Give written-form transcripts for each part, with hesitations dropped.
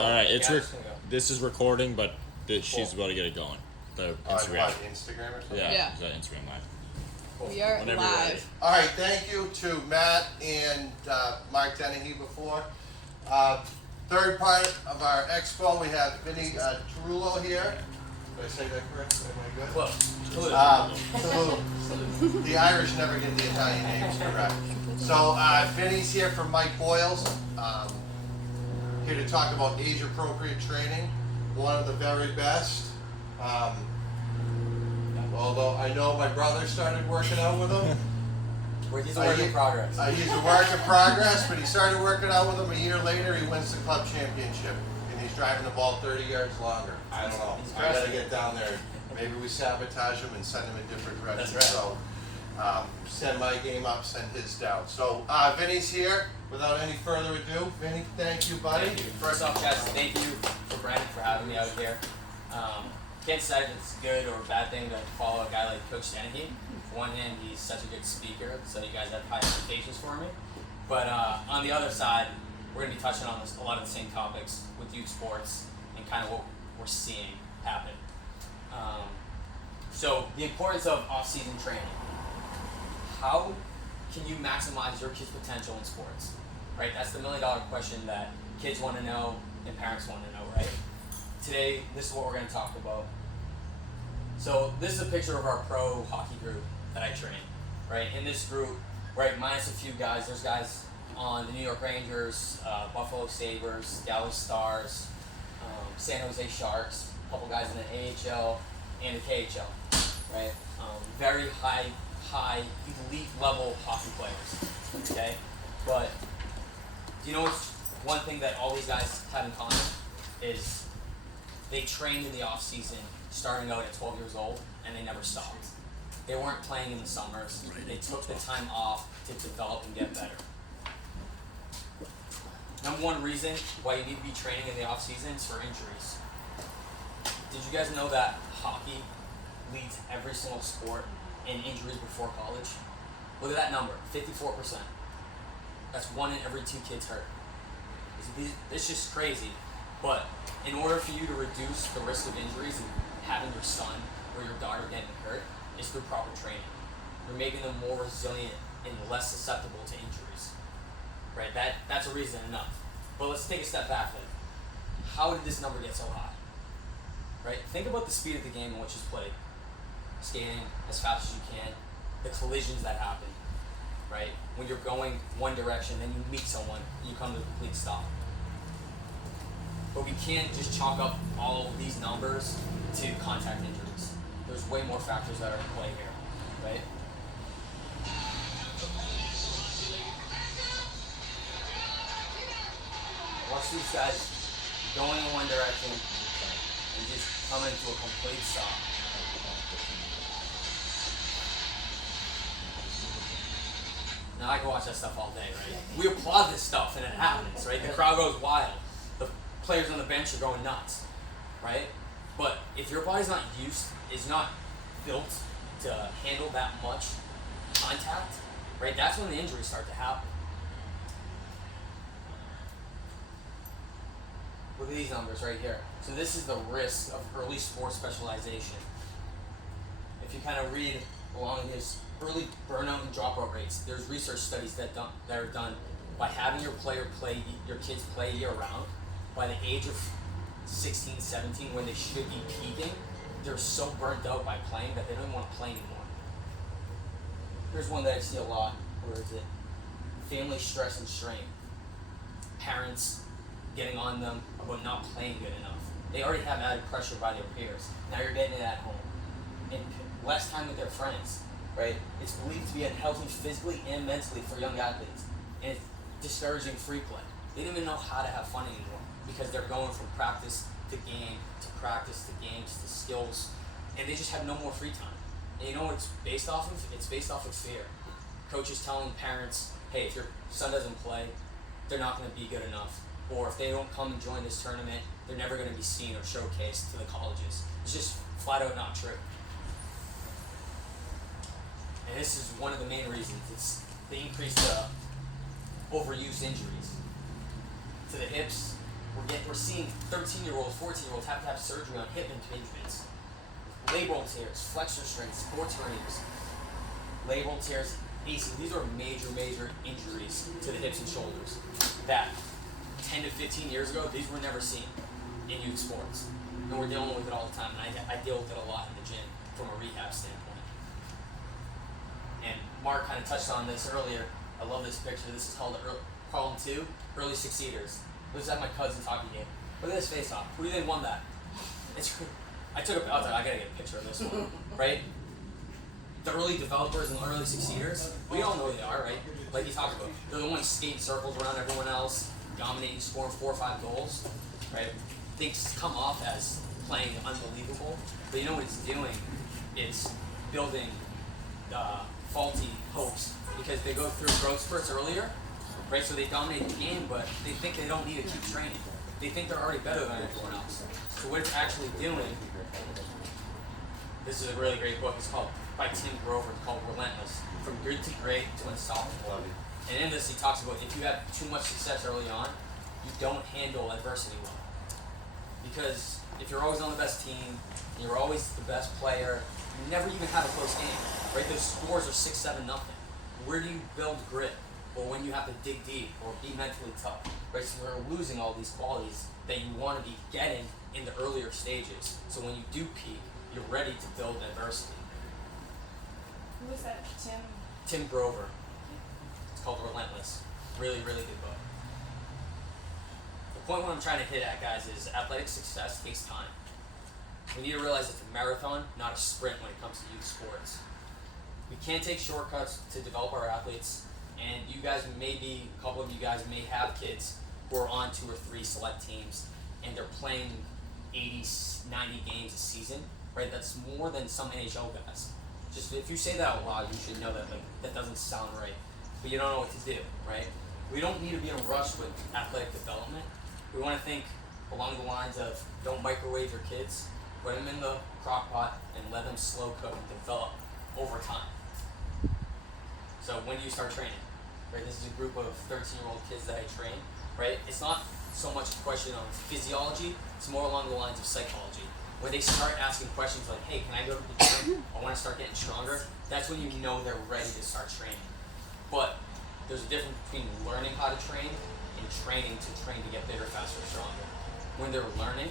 All right, Yeah, this is recording, but she's about to get it going. The Instagram. On Instagram or something? Yeah. Is that Instagram live? Cool. We are Whenever live. All right, thank you to Matt and Mark Dennehy before. Third part of our expo, we have Vinny Talluto here. Did I say that correct? Am I good? Close. Talluto. The Irish never get the Italian names correct. So Vinny's here from Mike Boyle's. Here to talk about age-appropriate training. One of the very best. Although I know my brother started working out with him. He's a work in progress. He's a work in progress, but he started working out with him a year later. He wins the club championship, and he's driving the ball 30 yards longer. I don't know. I gotta get down there. Maybe we sabotage him and send him in different directions. That's right. So send my game up, send his down. So Vinny's here. Without any further ado, Vinny, thank you, buddy. Thank you. First off, guys, thank you for Brandon for having me out here. Can't decide if it's a good or a bad thing to follow a guy like Coach Dennehy. On one hand, he's such a good speaker, so you guys have high expectations for me. But on the other side, we're going to be touching on a lot of the same topics with youth sports and kind of what we're seeing happen. So the importance of off-season training. How can you maximize your kid's potential in sports? Right? That's the million-dollar question that kids want to know and parents want to know, right? Today, this is what we're going to talk about. So this is a picture of our pro hockey group that I train, right? In this group, right, minus a few guys, there's guys on the New York Rangers, Buffalo Sabres, Dallas Stars, San Jose Sharks, a couple guys in the AHL and the KHL, right? Very high elite level hockey players, okay? But do you know what's one thing that all these guys have in common is they trained in the off season starting out at 12 years old and they never stopped. They weren't playing in the summers. They took the time off to develop and get better. Number one reason why you need to be training in the off season is for injuries. Did you guys know that hockey leads every single sport in injuries before college? Look at that number, 54%. That's 1 in every 2 kids hurt. It's just crazy. But in order for you to reduce the risk of injuries and having your son or your daughter getting hurt is through proper training. You're making them more resilient and less susceptible to injuries. Right? That's a reason enough. But let's take a step back then. How did this number get so high? Right? Think about the speed of the game in which is played. Skating as fast as you can, the collisions that happen, right? When you're going one direction, then you meet someone, and you come to a complete stop. But we can't just chalk up all of these numbers to contact injuries. There's way more factors that are in play here, right? Watch these guys going in one direction and just coming to a complete stop. Now I can watch that stuff all day, right? We applaud this stuff and it happens, right? The crowd goes wild. The players on the bench are going nuts, right? But if your body's not built to handle that much contact, right? That's when the injuries start to happen. Look at these numbers right here. So this is the risk of early sports specialization. If you kind of read along his early burnout and dropout rates, there's research studies that are done by having your kids play year round. By the age of 16, 17, when they should be peaking, they're so burnt out by playing that they don't even want to play anymore. Here's one that I see a lot. Where is it? Family stress and strain. Parents getting on them about not playing good enough. They already have added pressure by their peers. Now you're getting it at home. And less time with their friends, right? It's believed to be unhealthy physically and mentally for young athletes. And it's discouraging free play. They don't even know how to have fun anymore because they're going from practice to game to practice to games to skills, and they just have no more free time. And you know what it's based off of? It's based off of fear. Coaches telling parents, hey, if your son doesn't play, they're not going to be good enough. Or if they don't come and join this tournament, they're never going to be seen or showcased to the colleges. It's just flat out not true. And this is one of the main reasons. It's the increased overuse injuries to the hips, we're seeing 13-year-olds, 14-year-olds have to have surgery on hip impingements, labral tears, flexor strains, sports hernias, labral tears, ACL. These are major injuries to the hips and shoulders that 10 to 15 years ago, these were never seen in youth sports. And we're dealing with it all the time, and I deal with it a lot in the gym from a rehab standpoint. And Mark kind of touched on this earlier. I love this picture. This is called Problem 2, Early Succeeders. This is at my cousin's hockey game. Look at this face-off. Who do you think won that? I was like, I gotta get a picture of this one, right? The early developers and the early succeeders, we all know who they are, right? Like you talked about. They're the ones skating circles around everyone else, dominating, scoring 4 or 5 goals, right? They come off as playing unbelievable, but you know what it's doing? It's building faulty hopes because they go through growth spurts earlier, right? So they dominate the game, but they think they don't need to keep training. They think they're already better than everyone else. So what it's actually doing, this is a really great book. It's called, by Tim Grover, it's called Relentless, From Good to Great to Unstoppable. And in this, he talks about if you have too much success early on, you don't handle adversity well. Because if you're always on the best team, and you're always the best player, you never even have a close game, right? Those scores are 6-7 nothing. Where do you build grit? Or when you have to dig deep or be mentally tough, right? So you're losing all these qualities that you want to be getting in the earlier stages. So when you do peak, you're ready to build adversity. Who was that? Tim Grover. It's called Relentless. Really good book. The point what I'm trying to hit at, guys, is athletic success takes time. We need to realize it's a marathon, not a sprint when it comes to youth sports. We can't take shortcuts to develop our athletes, and you guys a couple of you guys may have kids who are on 2 or 3 select teams, and they're playing 80, 90 games a season, right? That's more than some NHL guys. Just if you say that out loud, you should know that that doesn't sound right, but you don't know what to do, right? We don't need to be in a rush with athletic development. We want to think along the lines of don't microwave your kids, put them in the crock pot and let them slow cook and develop over time. So when do you start training? Right, this is a group of 13-year-old kids that I train, right? It's not so much a question of physiology, it's more along the lines of psychology. When they start asking questions like, hey, can I go to the gym? I want to start getting stronger. That's when you know they're ready to start training. But there's a difference between learning how to train and training to get bigger, faster, stronger. When they're learning,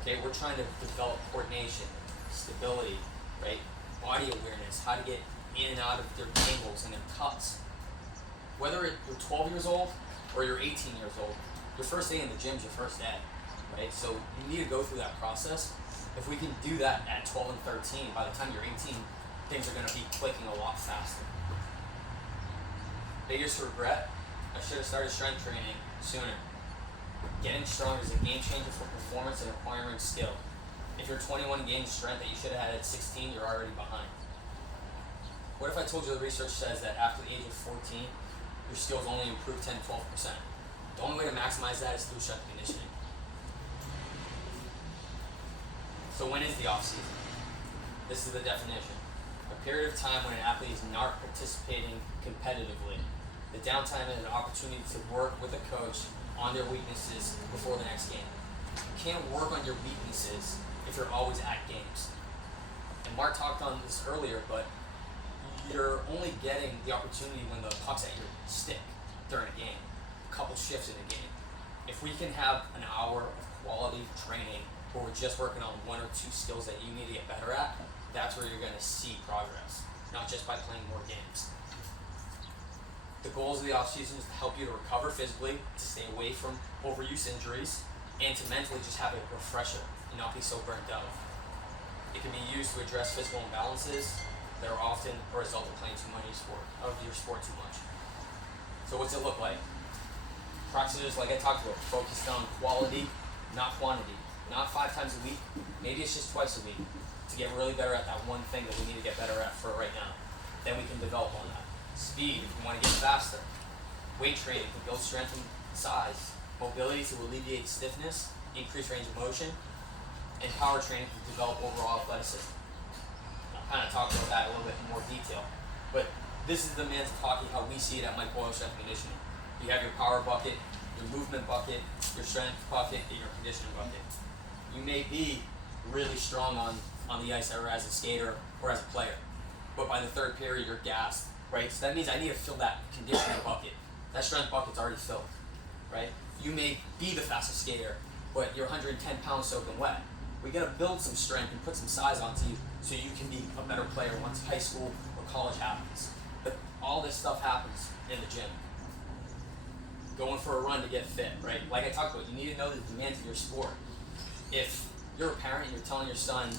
okay, we're trying to develop coordination, stability, right? Body awareness, how to get in and out of their angles and their cuts. Whether you're 12 years old or you're 18 years old, your first day in the gym is your first day, right? So you need to go through that process. If we can do that at 12 and 13, by the time you're 18, things are going to be clicking a lot faster. Biggest regret, I should have started strength training sooner. Getting stronger is a game changer for performance and acquiring skill. If you're 21 and gaining strength that you should have had at 16, you're already behind. What if I told you the research says that after the age of 14, your skills only improve 10 to 12%. The only way to maximize that is through strength conditioning. So when is the off season? This is the definition. A period of time when an athlete is not participating competitively. The downtime is an opportunity to work with a coach on their weaknesses before the next game. You can't work on your weaknesses if you're always at games. And Mark talked on this earlier, but you're only getting the opportunity when the puck's at your stick during a game, a couple shifts in a game. If we can have an hour of quality training where we're just working on 1 or 2 skills that you need to get better at, that's where you're going to see progress, not just by playing more games. The goals of the offseason is to help you to recover physically, to stay away from overuse injuries, and to mentally just have a refresher and not be so burnt out. It can be used to address physical imbalances that are often a result of playing too much of your sport too much. So what's it look like? Practices, like I talked about, focused on quality, not quantity. Not 5 times a week, maybe it's just twice a week to get really better at that one thing that we need to get better at for right now. Then we can develop on that. Speed, if we want to get faster. Weight training to build strength and size. Mobility to alleviate stiffness, increase range of motion. And power training to develop overall athleticism. I'll kind of talk about that a little bit in more detail. But this is the men's hockey, how we see it at Mike Boyle Strength and Conditioning. You have your power bucket, your movement bucket, your strength bucket and your conditioning bucket. You may be really strong on the ice or as a skater or as a player, but by the third period you're gassed, right? So that means I need to fill that conditioning bucket. That strength bucket's already filled, right? You may be the fastest skater, but you're 110 pounds soaking wet. We gotta build some strength and put some size onto you so you can be a better player once high school or college happens. But all this stuff happens in the gym. Going for a run to get fit, right? Like I talked about, you need to know the demands of your sport. If you're a parent and you're telling your son,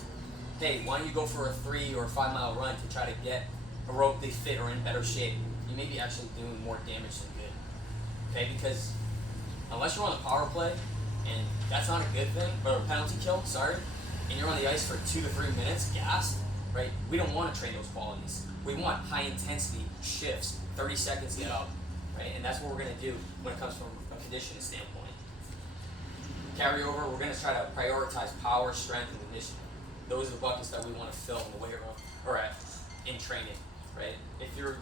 hey, why don't you go for a 3 or 5 mile run to try to get aerobically fit or in better shape, you may be actually doing more damage than good. Okay, because unless you're on the power play, and that's not a good thing, or a penalty kill, sorry, and you're on the ice for 2 to 3 minutes, gassed, right? We don't want to train those qualities. We want high intensity shifts, 30 seconds, get up, right? And that's what we're going to do when it comes from a conditioning standpoint. Carry over, we're going to try to prioritize power, strength, and conditioning. Those are the buckets that we want to fill in the weight room, or in training, right? If your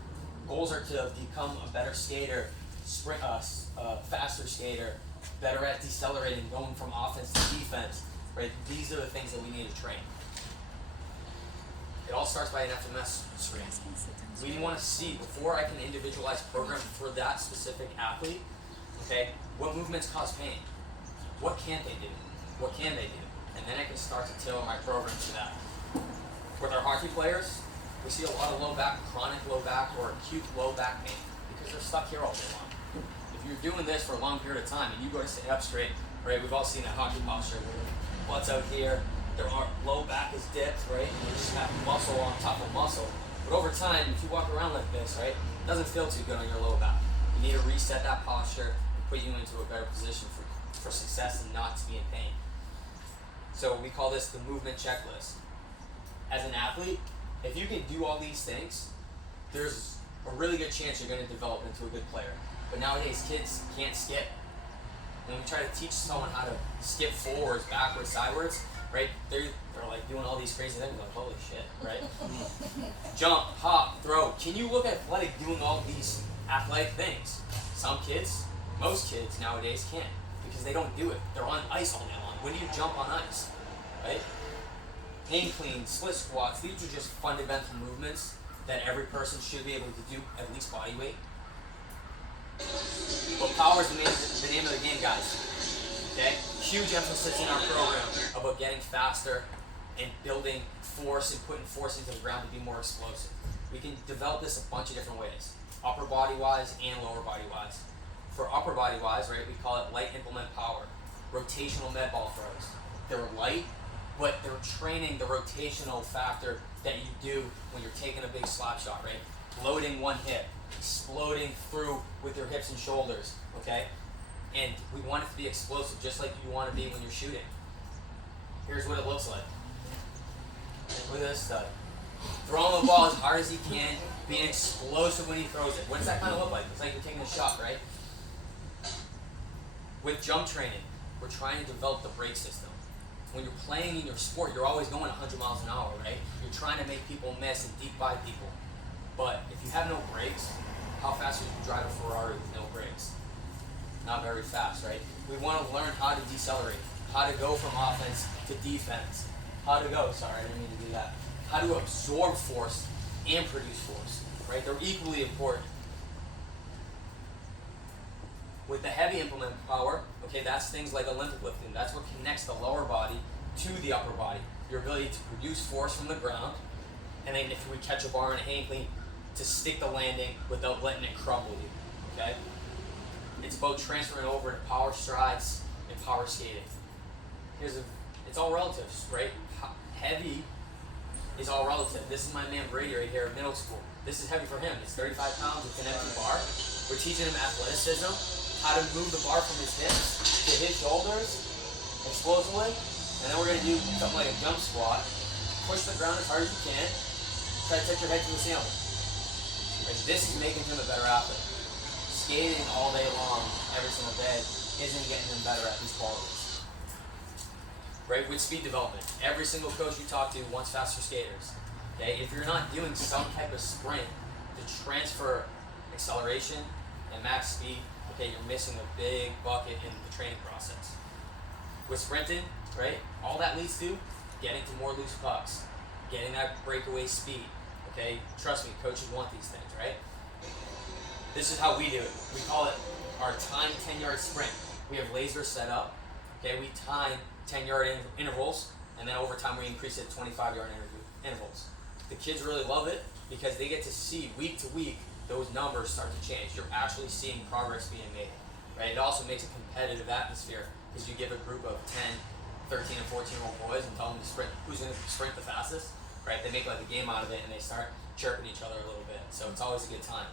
goals are to become a better skater, sprint, faster skater, better at decelerating, going from offense to defense, right? These are the things that we need to train. It all starts by an FMS screen. We want to see, before I can individualize a program for that specific athlete, okay, what movements cause pain? What can't they do? What can they do? And then I can start to tailor my program to that. With our hockey players, we see a lot of low back, chronic low back, or acute low back pain because they're stuck here all day long. If you're doing this for a long period of time and you go to sit up straight, right? We've all seen that hockey posture where the butt's out here, their low back is dipped, right? And you just have muscle on top of muscle. But over time, if you walk around like this, right, it doesn't feel too good on your low back. You need to reset that posture and put you into a better position for success and not to be in pain. So we call this the movement checklist. As an athlete, if you can do all these things, there's a really good chance you're going to develop into a good player. But nowadays, kids can't skip. When we try to teach someone how to skip forwards, backwards, sideways, right? They're like doing all these crazy things, like holy shit, right? Jump, hop, throw. Can you look athletic doing all these athletic things? Some kids, most kids nowadays can't because they don't do it. They're on ice all day long. When do you jump on ice, right? Hang clean, split squats. These are just fundamental movements that every person should be able to do at least body weight. But power is the name of the game, guys. Okay? Huge emphasis in our program about getting faster and building force and putting force into the ground to be more explosive. We can develop this a bunch of different ways, upper body wise and lower body wise. For upper body wise, right, we call it light implement power, rotational med ball throws. They're light, but they're training the rotational factor that you do when you're taking a big slap shot, right? Loading one hip, exploding through with your hips and shoulders, okay? And we want it to be explosive, just like you want to be when you're shooting. Here's what it looks like. Look at this stuff. Throwing the ball as hard as he can, being explosive when he throws it. What does that kind of look like? It's like you're taking a shot, right? With jump training, we're trying to develop the brake system. When you're playing in your sport, you're always going 100 miles an hour, right? You're trying to make people miss and deep by people. But if you have no brakes, how fast would you drive a Ferrari with no brakes? Not very fast, right? We want to learn how to decelerate, how to go from offense to defense, how to go, sorry, I didn't mean to do that, how to absorb force and produce force, right? They're equally important. With the heavy implement power, okay, that's things like Olympic lifting. That's what connects the lower body to the upper body. Your ability to produce force from the ground, and then if we catch a bar in a hang clean, to stick the landing without letting it crumble you, okay? It's about transferring over to power strides and power skating. It's all relative, right? Heavy is all relative. This is my man Brady right here at middle school. This is heavy for him. It's 35 pounds, it's an empty bar. We're teaching him athleticism, how to move the bar from his hips to his shoulders explosively, and then we're going to do something like a jump squat. Push the ground as hard as you can. Try to touch your head to the ceiling. Right? This is making him a better athlete. Skating all day long, every single day, isn't getting him better at these qualities. Right? With speed development, every single coach you talk to wants faster skaters. Okay? If you're not doing some type of sprint to transfer acceleration and max speed okay, you're missing a big bucket in the training process. With sprinting, right, all that leads to getting to more loose pucks, getting that breakaway speed, okay? Trust me, coaches want these things, right? This is how we do it. We call it our timed 10-yard sprint. We have lasers set up, okay? We time 10-yard intervals, and then over time we increase it to 25-yard intervals. The kids really love it because they get to see week to week those numbers start to change. You're actually seeing progress being made, right? It also makes a competitive atmosphere because you give a group of 10, 13, and 14-year-old boys and tell them to sprint, who's going to sprint the fastest, right? They make like a game out of it and they start chirping each other a little bit. So it's always a good time.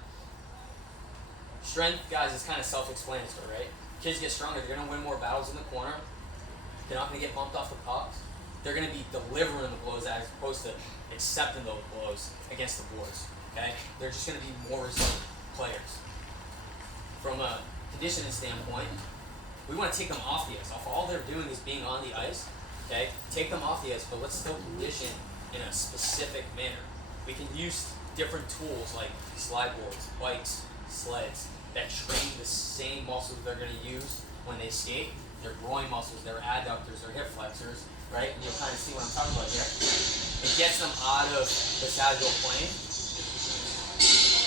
Strength, guys, is kind of self-explanatory, right? Kids get stronger. They're going to win more battles in the corner. They're not going to get bumped off the pucks. They're going to be delivering the blows as opposed to accepting those blows against the boards. Okay? They're just going to be more resilient players. From a conditioning standpoint, we want to take them off the ice. If all they're doing is being on the ice, okay, take them off the ice, but let's still condition in a specific manner. We can use different tools like slide boards, bikes, sleds that train the same muscles they're going to use when they skate. Their groin muscles, their adductors, their hip flexors, right? And you'll kind of see what I'm talking about here. It gets them out of the sagittal plane.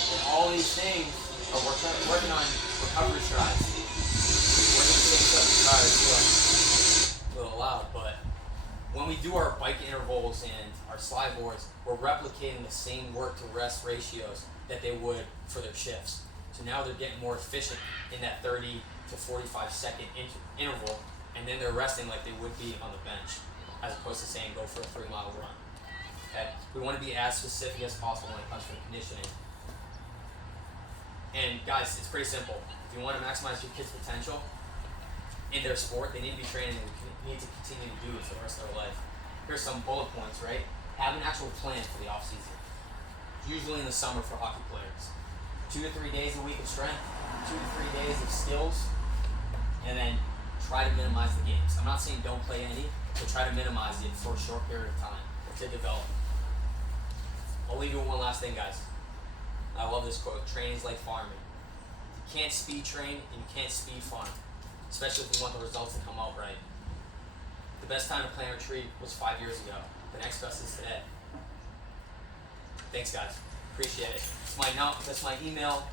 And all these things are working on recovery strides. Working the same stuff as tires, a little loud, but when we do our bike intervals and our slide boards, we're replicating the same work to rest ratios that they would for their shifts. So now they're getting more efficient in that 30 to 45 second interval, and then they're resting like they would be on the bench, as opposed to saying go for a 3-mile run. Okay? We want to be as specific as possible when it comes to conditioning. And guys, it's pretty simple. If you want to maximize your kids' potential in their sport, they need to be training and need to continue to do it for the rest of their life. Here's some bullet points, right? Have an actual plan for the off season. Usually in the summer for hockey players. 2 to 3 days a week of strength, 2 to 3 days of skills, and then try to minimize the games. I'm not saying don't play any, but try to minimize it for a short period of time to develop. I'll leave you with one last thing, guys. I love this quote: training's like farming. You can't speed train and you can't speed farm, especially if you want the results to come out right. The best time to plant a tree was 5 years ago. The next best is today. Thanks, guys. Appreciate it. That's my email,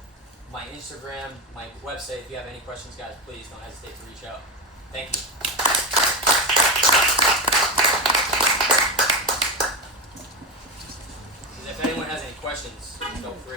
my Instagram, my website. If you have any questions, guys, please don't hesitate to reach out. Thank you. If anyone has any questions, feel free.